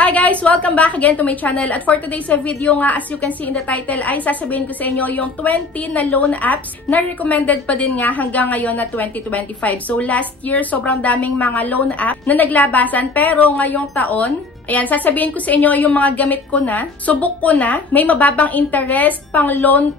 Hi guys! Welcome back again to my channel. At for today's video nga, as you can see in the title, ay sasabihin ko sa inyo yung 20 na loan apps na recommended pa din nga hanggang ngayon na 2025. So last year, sobrang daming mga loan app na naglabasan, pero ngayong taon, ayan, sasabihin ko sa inyo yung mga gamit ko na, subok ko na, may mababang interest, pang long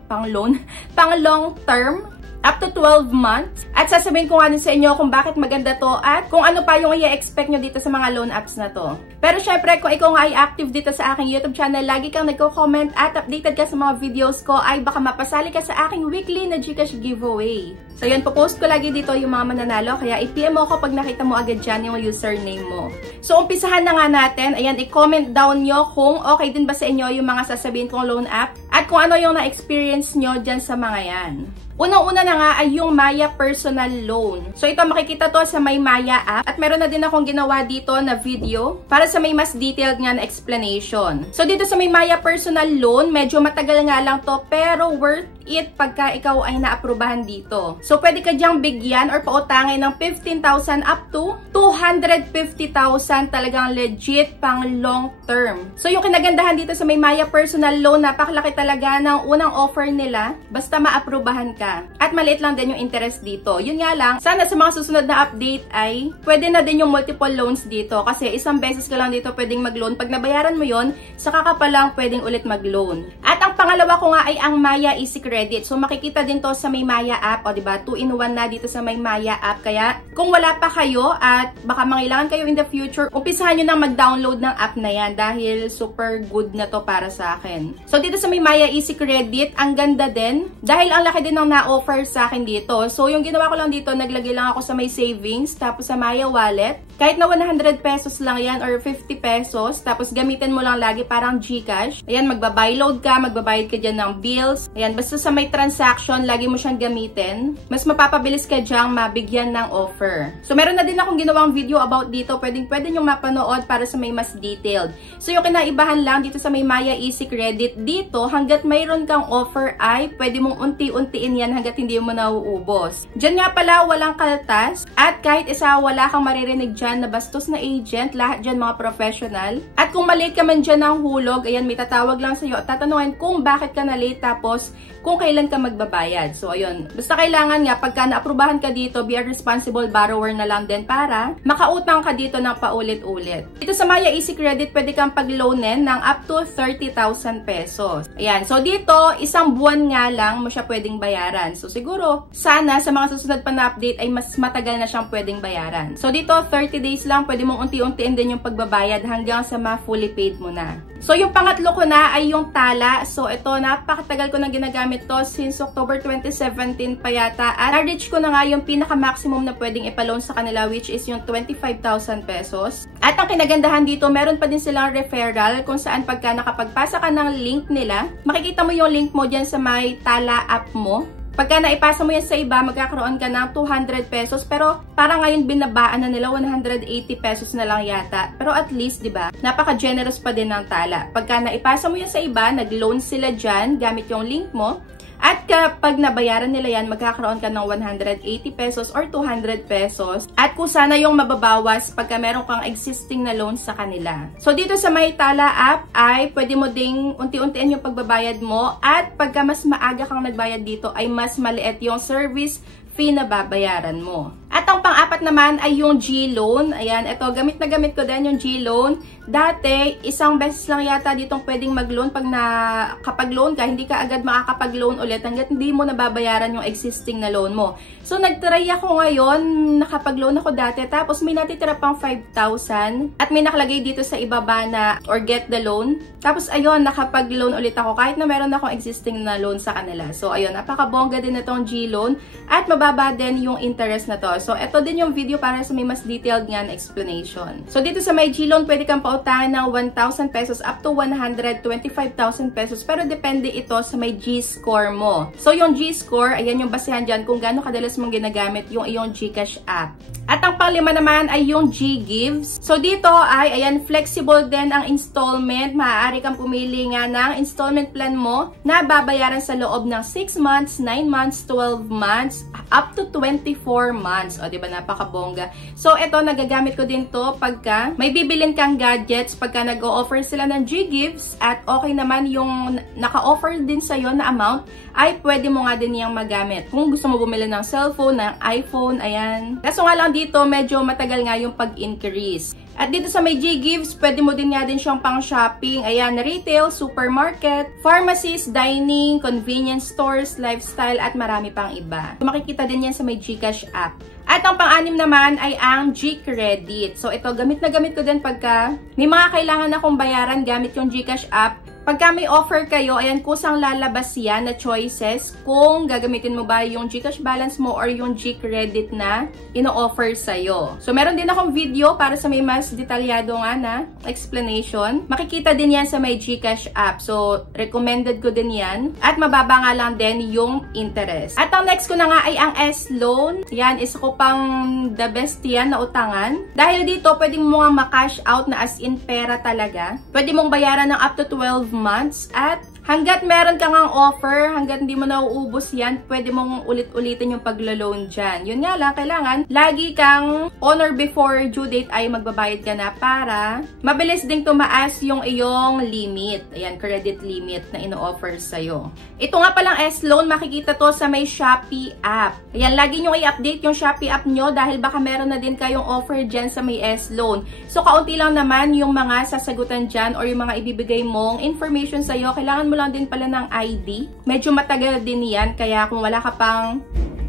term, up to 12 months. At sasabihin ko nga din sa inyo kung bakit maganda to at kung ano pa yung i-expect nyo dito sa mga loan apps na to. Pero syempre, kung ikaw nga ay active dito sa aking YouTube channel, lagi kang nagko-comment at updated ka sa mga videos ko, ay baka mapasali ka sa aking weekly na GCash giveaway. So yun, popost ko lagi dito yung mga mananalo, kaya i-PM mo ako pag nakita mo agad dyan yung username mo. So umpisahan na nga natin, ayan, i-comment down nyo kung okay din ba sa inyo yung mga sasabihin kong loan app at kung ano yung na-experience nyo dyan sa mga yan. Unang-una na nga ay yung Maya Personal Loan. So ito makikita to sa may Maya app at meron na din akong ginawa dito na video para sa may mas detailed nga na explanation. So dito sa may Maya Personal Loan, medyo matagal nga lang to pero worth it pagka ikaw ay naaprubahan dito. So pwede ka diyang bigyan or pautangin ng 15,000 up to 250,000, talagang legit pang long term. So yung kinagandahan dito sa may Maya Personal Loan, napakalaki talaga ng unang offer nila basta maaprubahan ka. At maliit lang din yung interest dito. Yun nga lang, sana sa mga susunod na update ay pwede na din yung multiple loans dito kasi isang beses ka lang dito pwedeng mag-loan. Pag nabayaran mo yon, saka ka pa lang pwedeng ulit mag-loan. At ang pangalawa ko nga ay ang Maya Easy Credit. So makikita din to sa may Maya app, o diba, 2-in-1 na dito sa may Maya app. Kaya kung wala pa kayo at baka mangailangan kayo in the future, umpisahan nyo nang mag-download ng app na yan dahil super good na to para sa akin. So dito sa may Maya Easy Credit, ang ganda din dahil ang laki din ng na-offer sa akin dito. So yung ginawa ko lang dito, naglagay lang ako sa may savings, tapos sa Maya Wallet. Kahit na 100 pesos lang yan or 50 pesos, tapos gamitin mo lang lagi parang GCash. Ayan, magbabuy load ka, magbabayad ka dyan ng bills. Ayan, basta sa may transaction, lagi mo siyang gamitin. Mas mapapabilis ka dyang mabigyan ng offer. So meron na din akong ginawang video about dito. Pwede nyo mapanood para sa may mas detailed. So yung kinaibahan lang dito sa may Maya Easy Credit, dito hanggat mayroon kang offer ay pwede mong unti-untiin yan hanggat hindi mo nauubos. Diyan nga pala walang kaltas at kahit isa wala kang maririnig dyan na bastos na agent, lahat dyan mga professional. At kung malate ka man dyan ng hulog, ayan, may tatawag lang sa'yo at tatanungin kung bakit ka na late tapos kung kailan ka magbabayad. So ayun, basta kailangan nga pagka naaprubahan ka dito, be a responsible borrower na lang din para makautang ka dito ng paulit-ulit. Dito sa Maya Easy Credit, pwede kang pag-loanen ng up to 30,000 pesos. Ayan, so dito, isang buwan nga lang mo siya pwedeng bayaran. So siguro, sana sa mga susunod pa na update ay mas matagal na siyang pwedeng bayaran. So dito, 30 days lang, pwede mong unti-untiin din yung pagbabayad hanggang sa ma-fully paid mo na. So yung pangatlo ko na ay yung Tala. So ito, napakatagal ko nang ginagamit to since October 2017 pa yata. At na-reach ko na nga yung pinaka-maximum na pwedeng ipaloan sa kanila, which is yung 25,000 pesos. At ang kinagandahan dito, meron pa din silang referral kung saan pagka nakapagpasa ka ng link nila, makikita mo yung link mo dyan sa may Tala app mo. Pagka naipasa mo yan sa iba, magkakaroon ka ng 200 pesos. Pero parang ngayon binabaan na nila 180 pesos na lang yata. Pero at least, di ba, napaka-generous pa din ng Tala. Pagka naipasa mo yan sa iba, nag-loan sila dyan gamit yung link mo. At kapag nabayaran nila yan, magkakaroon ka ng 180 pesos or 200 pesos. At kung sana yung mababawas pagka meron kang existing na loan sa kanila. So dito sa may Tala app ay pwede mo ding unti-untiin yung pagbabayad mo. At pagka mas maaga kang nagbayad dito ay mas maliit yung service fee na babayaran mo. At ang pang-apat naman ay yung G-Loan. Ayan, ito, gamit na gamit ko din yung G-Loan. Dati, isang beses lang yata ditong pwedeng mag-loan pag nakapag-loan ka. Hindi ka agad makakapag-loan ulit hanggat hindi mo nababayaran yung existing na loan mo. So, nag-try ako ngayon. Nakapag-loan ako dati. Tapos, may natitira pang 5,000. At may nakalagay dito sa ibaba na or get the loan. Tapos, ayun, nakapag-loan ulit ako kahit na meron akong existing na loan sa kanila. So, ayun, napakabongga din itong G-Loan. At mababa din yung interest na to. So, ito din yung video para sa may mas detailed nga na explanation. So, dito sa may G-Loan, pwede kang pautangan ng 1,000 pesos up to 125,000 pesos. Pero depende ito sa may G-score mo. So, yung G-score, ayan yung basehan dyan kung gaano kadalas mong ginagamit yung iyong GCash app. At ang panglima naman ay yung G-Gives. So, dito ay, ayan, flexible din ang installment. Maaari kang pumili nga ng installment plan mo na babayaran sa loob ng 6 months, 9 months, 12 months, up to 24 months. months. O, diba? Napakabongga. So, ito, nagagamit ko din to pagka may bibilin kang gadgets, pagka nag-o-offer sila ng G-Gifts, at okay naman yung naka-offer din sa'yo na amount, ay pwede mo nga din yung magamit. Kung gusto mo bumili ng cellphone, ng iPhone, ayan. Kaso nga lang dito, medyo matagal nga yung pag-increase. At dito sa may G-Gifts, pwede mo din nga din siyang pang shopping. Ayan, retail, supermarket, pharmacies, dining, convenience stores, lifestyle, at marami pang iba. So, makikita din yan sa may GCash app. At ang pang-anim naman ay ang G-Credit. So, ito, gamit na gamit ko din pagka may mga kailangan akong bayaran gamit yung GCash app. Pagka may offer kayo, ayan, kusang lalabas yan na choices kung gagamitin mo ba yung GCash balance mo or yung G-Credit na ino-offer sa'yo. So, meron din akong video para sa may mas detalyado nga na explanation. Makikita din yan sa may GCash app. So, recommended ko din yan. At mababa nga lang din yung interest. At ang next ko na nga ay ang S-Loan. Yan, isa ko pang the best yan na utangan. Dahil dito, pwede mo nga ma-cash out na as in pera talaga. Pwede mong bayaran ng up to 12 months at hanggat meron kang ang offer, hanggat hindi mo nauubos yan, pwede mong ulit-ulitin yung paglo-loan dyan. Yun nga lang, kailangan lagi kang on or before due date ay magbabayad ka na para mabilis ding tumaas yung iyong limit. Ayan, credit limit na ino-offer sa'yo. Ito nga palang S-Loan, makikita to sa may Shopee app. Ayan, lagi nyo i-update yung Shopee app nyo dahil baka meron na din kayong offer dyan sa may S-Loan. So, kaunti lang naman yung mga sasagutan dyan or yung mga ibibigay mong information sa'yo. Kailangan mo lang din pala ng ID. Medyo matagal din yan, kaya kung wala ka pang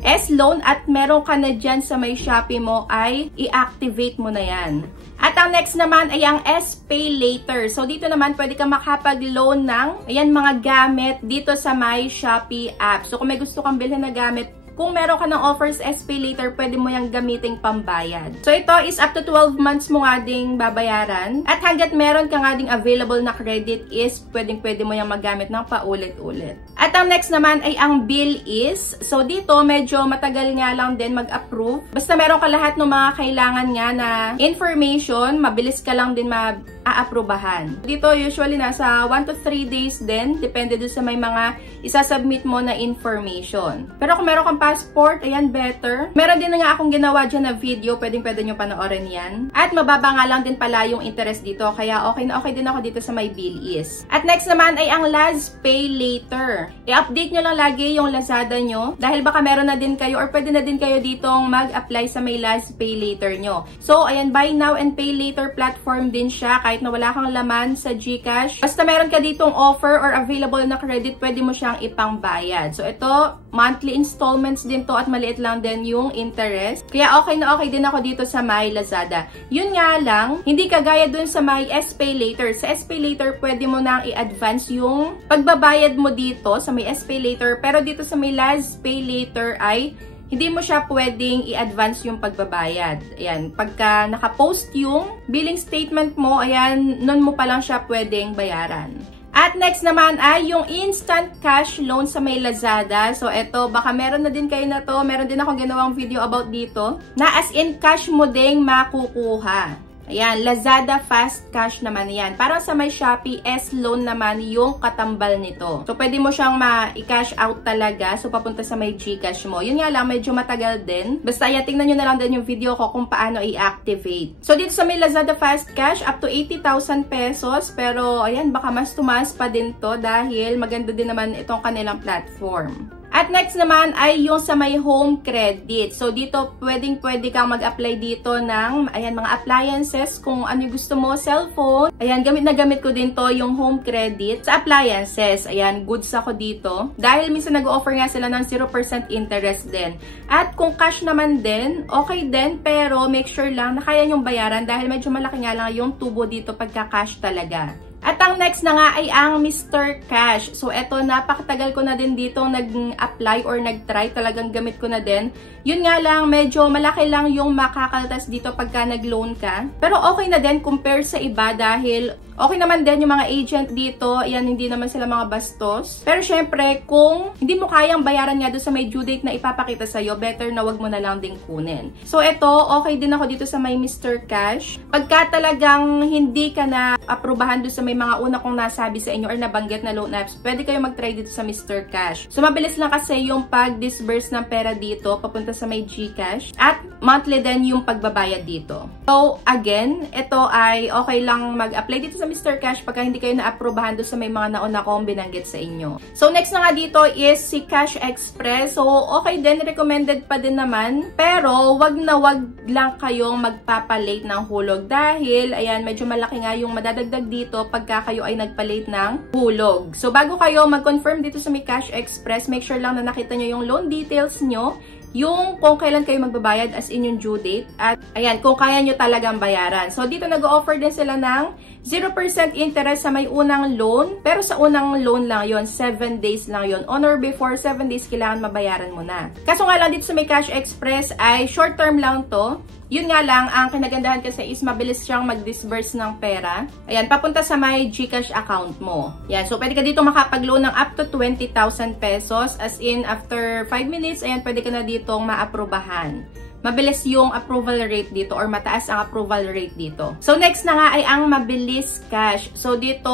S-Loan at meron ka na dyan sa may Shopee mo, ay i-activate mo na yan. At ang next naman ay ang S-Pay Later. So, dito naman pwede ka makapag-loan ng ayan, mga gamit dito sa my Shopee app. So, kung may gusto kang bilhin na gamit, kung meron ka ng offers S-Pay Later, pwede mo yung gamiting pambayad. So, ito is up to 12 months mo nga ding babayaran. At hanggat meron ka nga ding available na credit is pwede mo yung magamit ng paulit-ulit. At ang next naman ay ang bill is. So, dito medyo matagal nga lang din mag-approve. Basta meron ka lahat ng mga kailangan nga na information, mabilis ka lang din aaprubahan. Dito usually nasa 1 to 3 days din. Depende doon sa may mga isasubmit mo na information. Pero kung meron kang passport, ayan, better. Meron din nga akong ginawa dyan na video. Pwede nyo panoorin yan. At mababa nga lang din pala yung interest dito. Kaya okay na okay din ako dito sa my bill is. At next naman ay ang Laz Pay Later. I-update nyo lang lagi yung Lazada nyo. Dahil baka meron na din kayo or pwede na din kayo ditong mag-apply sa may Laz Pay Later nyo. So, ayan, buy now and pay later platform din siya. Kahit na wala kang laman sa GCash. Basta meron ka ditong offer or available na credit, pwede mo siyang ipangbayad. So, ito, monthly installments din to at maliit lang din yung interest. Kaya okay na okay din ako dito sa my Lazada. Yun nga lang, hindi kagaya dun sa my S-Pay Later. Sa S-Pay Later, pwede mo nang i-advance yung pagbabayad mo dito sa may S-Pay Later. Pero dito sa may Laz Pay Later ay hindi mo siya pwedeng i-advance yung pagbabayad. Ayan, pagka nakapost yung billing statement mo, ayan, nun mo pa lang siya pwedeng bayaran. At next naman ay yung instant cash loan sa may Lazada. So, eto, baka meron na din kayo na to. Meron din akong ginawang video about dito na as in cash mo ding makukuha. Ayan, Lazada Fast Cash naman yan. Parang sa may Shopee, S-Loan naman yung katambal nito. So, pwede mo siyang ma-cash out talaga. So, papunta sa may GCash mo. Yun nga lang, medyo matagal din. Basta, ayan, tingnan nyo na lang din yung video ko kung paano i-activate. So, dito sa may Lazada Fast Cash, up to 80,000 pesos. Pero, ayan, baka mas tumaas pa din to dahil maganda din naman itong kanilang platform. At next naman ay yung sa may home credit. So, dito pwede kang mag-apply dito ng, ayan, mga appliances. Kung ano yung gusto mo, cellphone. Ayan, gamit na gamit ko din to yung home credit sa appliances. Ayan, goods ako dito. Dahil minsan nag-offer nga sila ng 0% interest din. At kung cash naman din, okay din. Pero make sure lang na kaya nyong bayaran dahil medyo malaki nga lang yung tubo dito pagka cash talaga. At ang next na nga ay ang Mr. Cash. So, eto, napakatagal ko na din dito nag-apply or nag-try. Talagang gamit ko na din. Yun nga lang, medyo malaki lang yung makakaltas dito pagka nag-loan ka. Pero okay na din compare sa iba dahil okay naman din yung mga agent dito. Ayan, hindi naman sila mga bastos. Pero syempre, kung hindi mo kayang bayaran nga doon sa may due date na ipapakita sa'yo, better na wag mo na lang din kunin. So, eto, okay din ako dito sa may Mr. Cash. Pagka talagang hindi ka na aprubahan doon sa may mga una kong nasabi sa inyo or nabanggit na loan apps, pwede kayo mag-try dito sa Mr. Cash. So, mabilis lang kasi yung pag-disburse ng pera dito papunta sa may GCash. At monthly din yung pagbabayad dito. So, again, ito ay okay lang mag-apply dito sa Mr. Cash pagka hindi kayo na-aprobahan doon sa may mga nauna kong binanggit sa inyo. So, next na nga dito is si Cash Express. So, okay din, recommended pa din naman. Pero, wag na wag lang kayong magpapalate ng hulog dahil, ayan, medyo malaki nga yung madadagdag dito pagka kayo ay nagpalate ng hulog. So, bago kayo mag-confirm dito sa may Cash Express, make sure lang na nakita nyo yung loan details nyo, yung kung kailan kayo magbabayad as in yung due date, at ayan, kung kaya nyo talagang bayaran. So, dito nag-offer din sila ng 0% interest sa may unang loan, pero sa unang loan lang yon, 7 days lang yon. On or before 7 days, kailangan mabayaran mo na. Kaso nga lang dito sa may Cash Express ay short term lang to. Yun nga lang, ang kinagandahan kasi is mabilis siyang mag-disburse ng pera. Ayan, papunta sa may GCash account mo. Ayan, so pwede ka dito makapag-loan ng up to 20,000 pesos. As in, after 5 minutes, ayan, pwede ka na ditong maaprubahan. Mabilis yung approval rate dito or mataas ang approval rate dito. So, next na nga ay ang Mabilis Cash. So, dito,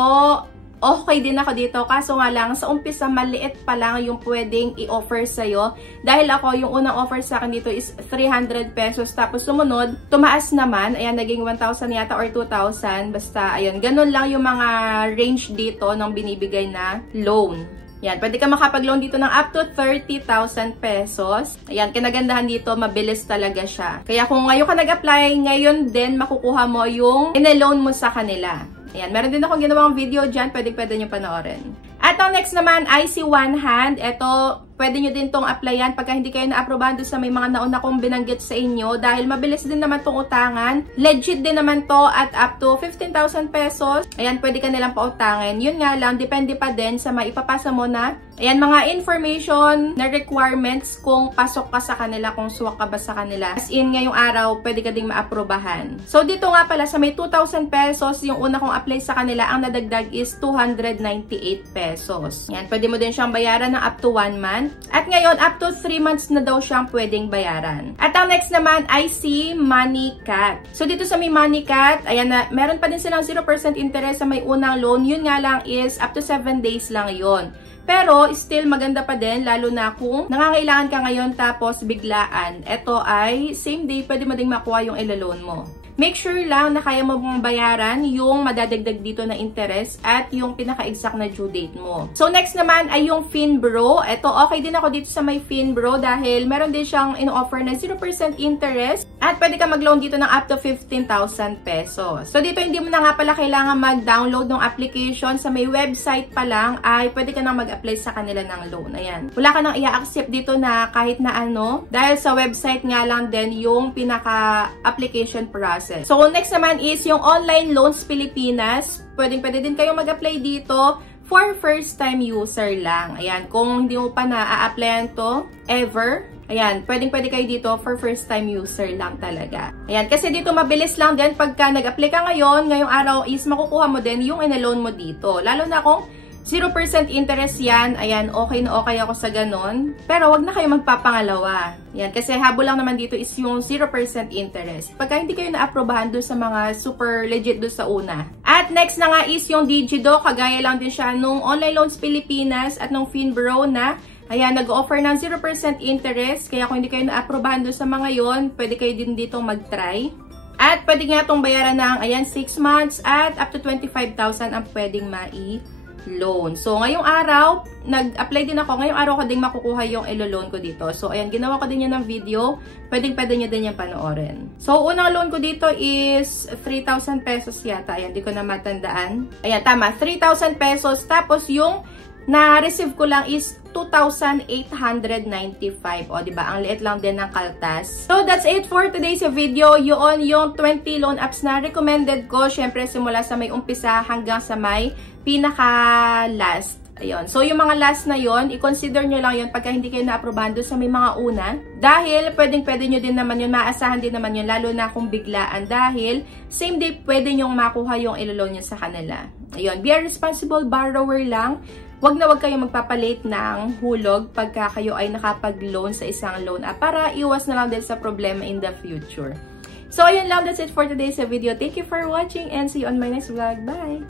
okay din ako dito. Kaso nga lang, sa umpisa, maliit pa lang yung pwedeng i-offer sa'yo. Dahil ako, yung unang offer sa akin dito is 300 pesos. Tapos sumunod, tumaas naman. Ayan, naging 1,000 yata or 2,000. Basta, ayun, ganun lang yung mga range dito ng binibigay na loan. Yan, pwede ka makapag-loan dito ng up to 30,000 pesos. Ayan, kinagandahan dito, mabilis talaga siya. Kaya kung ngayon ka nag-apply, ngayon din makukuha mo yung ina-loan mo sa kanila. Ayan, meron din akong ginawang video dyan, pwede nyo panoorin. At ang next naman ay si One Hand. Ito, pwede nyo din tong applyan pagka hindi kayo na-aprobahan doon sa may mga nauna kong binanggit sa inyo dahil mabilis din naman tong utangan. Legit din naman to at up to 15,000 pesos. Ayan, pwede ka nilang pautangin. Yun nga lang, depende pa din sa maipapasa mo na. Ayan, mga information na requirements kung pasok ka sa kanila, kung suwak ka ba sa kanila. As in, ngayong araw, pwede ka ding maaprobahan. So, dito nga pala, sa may 2,000 pesos, yung una kong apply sa kanila, ang nadagdag is 298 pesos. Ayan, pwede mo din siyang bayaran ng up to 1 month. At ngayon, up to 3 months na daw siyang pwedeng bayaran. At ang next naman ay si MoneyCat. So, dito sa may MoneyCat, ayan na, meron pa din silang 0% interest sa may unang loan. Yun nga lang is up to 7 days lang yon. Pero, still maganda pa din, lalo na kung nangangailangan ka ngayon tapos biglaan. Ito ay same day, pwede mo ding makuha yung ilaloan mo. Make sure lang na kaya mo mong bayaran yung madadagdag dito na interest at yung pinaka-exact na due date mo. So, next naman ay yung Finbro. Ito, okay din ako dito sa may Finbro dahil meron din siyang in-offer na 0% interest at pwede ka mag-loan dito ng up to 15,000 pesos. So, dito hindi mo na nga pala kailangan mag-download ng application. Sa may website pa lang ay pwede ka nang mag-apply sa kanila ng loan. Ayan. Wala ka nang i-accept dito na kahit na ano dahil sa website nga lang din yung pinaka-application process. So, next naman is yung Online Loans Pilipinas. Pwede din kayong mag-apply dito for first-time user lang. Ayan, kung hindi mo pa na-a-applyan to ever, ayan, pwede kayo dito for first-time user lang talaga. Ayan, kasi dito mabilis lang din pagka nag-apply ka ngayon, ngayong araw is makukuha mo din yung ina-loan mo dito. Lalo na kung 0% interest yan. Ayan, okay na okay ako sa ganon. Pero wag na kayo magpapangalawa. Ayan, kasi habol lang naman dito is yung 0% interest. Pagka hindi kayo na-aprobahan doon sa mga super legit doon sa una. At next na nga is yung Digido. Kagaya lang din siya nung Online Loans Pilipinas at nung Finbro na ayan, nag-offer ng 0% interest. Kaya kung hindi kayo na-aprobahan doon sa mga yon, pwede kayo din dito mag-try. At pwede nga itong bayaran ng ayan, 6 months at up to 25,000 ang pwedeng loan. So, ngayong araw, nag-apply din ako. Ngayong araw ko din makukuha yung ilo-loan ko dito. So, ayan, ginawa ko din yan ng video. Pwede nyo din yan panoorin. So, unang loan ko dito is 3,000 pesos yata. Ayan, di ko na matandaan. Ayan, tama. 3,000 pesos. Tapos, yung na-receive ko lang is 2,895. O, diba? Ang liit lang din ng kaltas. So, that's it for today's video. Yun yung 20 loan apps na recommended ko. Syempre, simula sa may umpisa hanggang sa may pinaka-last. Ayun. So, yung mga last na yon, i-consider nyo lang yun pagka hindi kayo na-aprobahan doon sa may mga una. Dahil, pwede nyo din naman yun, maasahan din naman yun, lalo na kung biglaan. Dahil, same day, pwede nyong makuha yung ilo-loan nyo sa kanila. Ayun. Be a responsible borrower lang. Wag na wag kayo magpapalate ng hulog pagka kayo ay nakapag-loan sa isang loan app para iwas na lang din sa problema in the future. So, ayun lang. That's it for today's video. Thank you for watching and see you on my next vlog. Bye!